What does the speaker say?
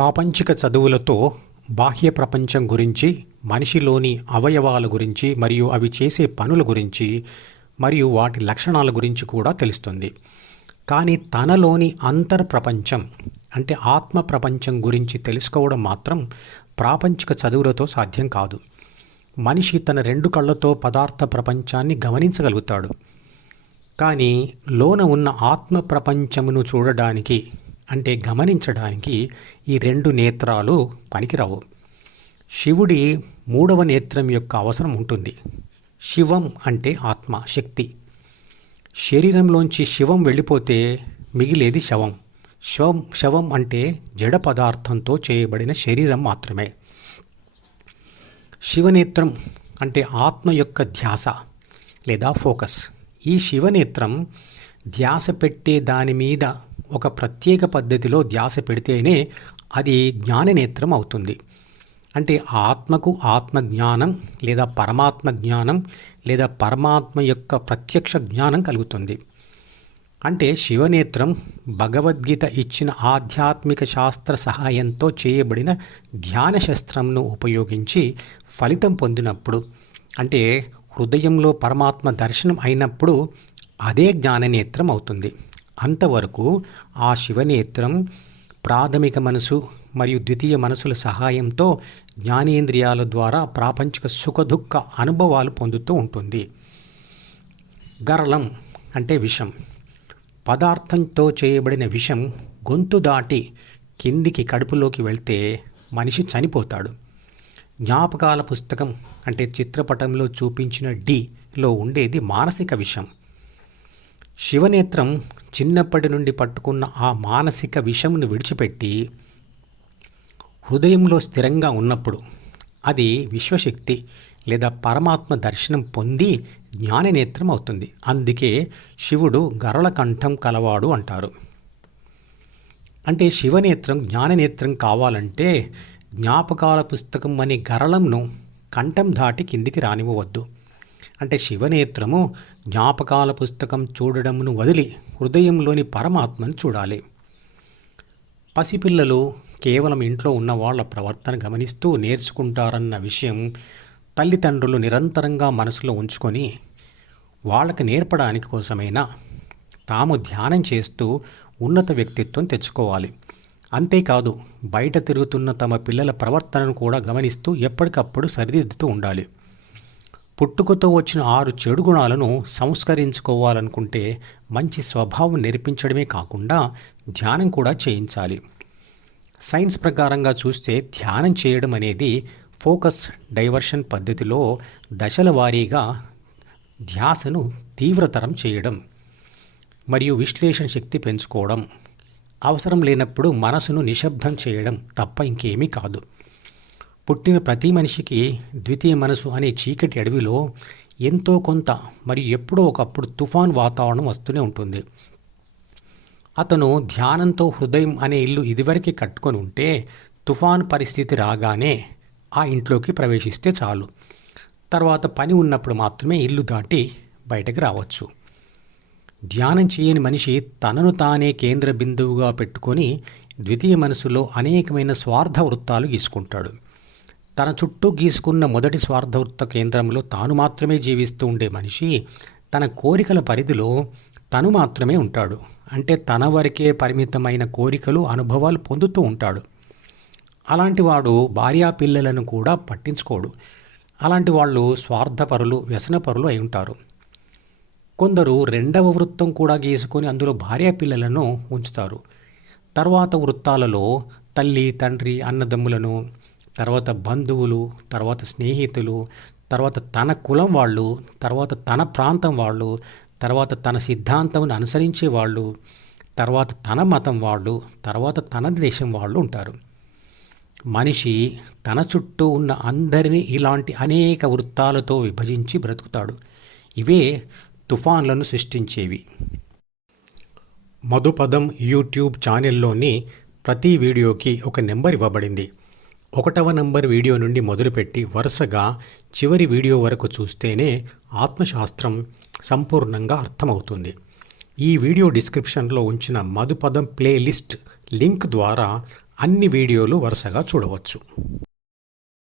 ప్రాపంచిక చదువులతో బాహ్య ప్రపంచం గురించి, మనిషిలోని అవయవాల గురించి మరియు అవి చేసే పనుల గురించి మరియు వాటి లక్షణాల గురించి కూడా తెలుస్తుంది. కానీ తనలోని అంతర్ప్రపంచం అంటే ఆత్మ ప్రపంచం గురించి తెలుసుకోవడం మాత్రం ప్రాపంచిక చదువులతో సాధ్యం కాదు. మనిషి తన 2 కళ్ళతో పదార్థ ప్రపంచాన్ని గమనించగలుగుతాడు. కానీ లోన ఉన్న ఆత్మ ప్రపంచమును చూడడానికి అంటే గమనించడానికి ఈ 2 నేత్రాలు పనికిరావు. శివుడి 3వ నేత్రం యొక్క అవసరం ఉంటుంది. శివం అంటే ఆత్మ, శక్తి. శరీరంలోంచి శివం వెళ్ళిపోతే మిగిలేది శవం. శవం అంటే జడ పదార్థంతో చేయబడిన శరీరం మాత్రమే. శివనేత్రం అంటే ఆత్మ యొక్క ధ్యాస లేదా ఫోకస్. ఈ శివనేత్రం ధ్యాస పెట్టే దాని మీద ఒక ప్రత్యేక పద్ధతిలో ధ్యాస పెడితేనే అది జ్ఞాననేత్రం అవుతుంది. అంటే ఆత్మకు ఆత్మ జ్ఞానం లేదా పరమాత్మ జ్ఞానం లేదా పరమాత్మ యొక్క ప్రత్యక్ష జ్ఞానం కలుగుతుంది. అంటే శివనేత్రం భగవద్గీత ఇచ్చిన ఆధ్యాత్మిక శాస్త్ర సహాయంతో చేయబడిన ధ్యాన శస్త్రంను ఉపయోగించి ఫలితం పొందినప్పుడు, అంటే హృదయంలో పరమాత్మ దర్శనం అయినప్పుడు అదే జ్ఞాననేత్రం అవుతుంది. అంతవరకు ఆ శివనేత్రం ప్రాథమిక మనసు మరియు ద్వితీయ మనసుల సహాయంతో జ్ఞానేంద్రియాల ద్వారా ప్రాపంచిక సుఖదుఖ అనుభవాలు పొందుతూ ఉంటుంది. గరళం అంటే విషం. పదార్థంతో చేయబడిన విషం గొంతు దాటి కిందికి కడుపులోకి వెళ్తే మనిషి చనిపోతాడు. జ్ఞాపకాల పుస్తకం అంటే చిత్రపటంలో చూపించిన డిలో ఉండేది మానసిక విషం. శివనేత్రం చిన్నప్పటి నుండి పట్టుకున్న ఆ మానసిక విషమును విడిచిపెట్టి హృదయంలో స్థిరంగా ఉన్నప్పుడు అది విశ్వశక్తి లేదా పరమాత్మ దర్శనం పొంది జ్ఞాననేత్రం అవుతుంది. అందుకే శివుడు గరళకంఠం కలవాడు అంటారు. అంటే శివనేత్రం జ్ఞాననేత్రం కావాలంటే జ్ఞాపకాల పుస్తకం అనే గరళంను కంఠం దాటి కిందికి రానివ్వవద్దు. అంటే శివనేత్రము జ్ఞాపకాల పుస్తకం చూడడంను వదిలి హృదయంలోని పరమాత్మను చూడాలి. పసిపిల్లలు కేవలం ఇంట్లో ఉన్న వాళ్ళ ప్రవర్తన గమనిస్తూ నేర్చుకుంటారన్న విషయం తల్లిదండ్రులు నిరంతరంగా మనసులో ఉంచుకొని వాళ్ళకి నేర్పడానికి కోసమైనా తాము ధ్యానం చేస్తూ ఉన్నత వ్యక్తిత్వం తెచ్చుకోవాలి. అంతేకాదు బయట తిరుగుతున్న తమ పిల్లల ప్రవర్తనను కూడా గమనిస్తూ ఎప్పటికప్పుడు సరిదిద్దుతూ ఉండాలి. పుట్టుకతో వచ్చిన 6 చెడు గుణాలను సంస్కరించుకోవాలనుకుంటే మంచి స్వభావం నేర్పించడమే కాకుండా ధ్యానం కూడా చేయించాలి. సైన్స్ ప్రకారంగా చూస్తే ధ్యానం చేయడం అనేది ఫోకస్ డైవర్షన్ పద్ధతిలో దశల వారీగా ధ్యాసను తీవ్రతరం చేయడం మరియు విశ్లేషణ శక్తి పెంచుకోవడం, అవసరం లేనప్పుడు మనసును నిశ్శబ్దం చేయడం తప్ప ఇంకేమీ కాదు. పుట్టిన ప్రతి మనిషికి ద్వితీయ మనసు అనే చీకటి అడవిలో ఎంతో కొంత మరియు ఎప్పుడో ఒకప్పుడు తుఫాన్ వాతావరణం వస్తూనే ఉంటుంది. అతను ధ్యానంతో హృదయం అనే ఇల్లు ఇదివరకు కట్టుకొని ఉంటే తుఫాన్ పరిస్థితి రాగానే ఆ ఇంట్లోకి ప్రవేశిస్తే చాలు. తర్వాత పని ఉన్నప్పుడు మాత్రమే ఇల్లు దాటి బయటకు రావచ్చు. ధ్యానం చేయని మనిషి తనను తానే కేంద్ర బిందువుగా పెట్టుకొని ద్వితీయ మనసులో అనేకమైన స్వార్థ వృత్తాలు గీసుకుంటాడు. తన చుట్టూ గీసుకున్న మొదటి స్వార్థవృత్త కేంద్రంలో తాను మాత్రమే జీవిస్తూ ఉండే మనిషి తన కోరికల పరిధిలో తను మాత్రమే ఉంటాడు. అంటే తన వరకే పరిమితమైన కోరికలు, అనుభవాలు పొందుతూ ఉంటాడు. అలాంటి వాడు భార్యా పిల్లలను కూడా పట్టించుకోడు. అలాంటి వాళ్ళు స్వార్థపరులు, వ్యసనపరులు అయి ఉంటారు. కొందరు 2వ వృత్తం కూడా గీసుకొని అందులో భార్యా పిల్లలను ఉంచుతారు. తర్వాత వృత్తాలలో తల్లి, తండ్రి, అన్నదమ్ములను, తర్వాత బంధువులు, తర్వాత స్నేహితులు, తర్వాత తన కులం వాళ్ళు, తర్వాత తన ప్రాంతం వాళ్ళు, తర్వాత తన సిద్ధాంతం అనుసరించే వాళ్ళు, తర్వాత తన మతం వాళ్ళు, తర్వాత తన దేశం వాళ్ళు ఉంటారు. మనిషి తన చుట్టూ ఉన్న అందరినీ ఇలాంటి అనేక వృత్తాలతో విభజించి బ్రతుకుతాడు. ఇవే తుఫాన్లను సృష్టించేవి. మధుపదం యూట్యూబ్ ఛానల్లోని ప్రతి వీడియోకి ఒక నెంబర్ ఇవ్వబడింది. 1వ నంబర్ వీడియో నుండి మొదలుపెట్టి వరుసగా చివరి వీడియో వరకు చూస్తేనే ఆత్మశాస్త్రం సంపూర్ణంగా అర్థమవుతుంది. ఈ వీడియో డిస్క్రిప్షన్లో ఉంచిన మధుపదం ప్లేలిస్ట్ లింక్ ద్వారా అన్ని వీడియోలు వరుసగా చూడవచ్చు.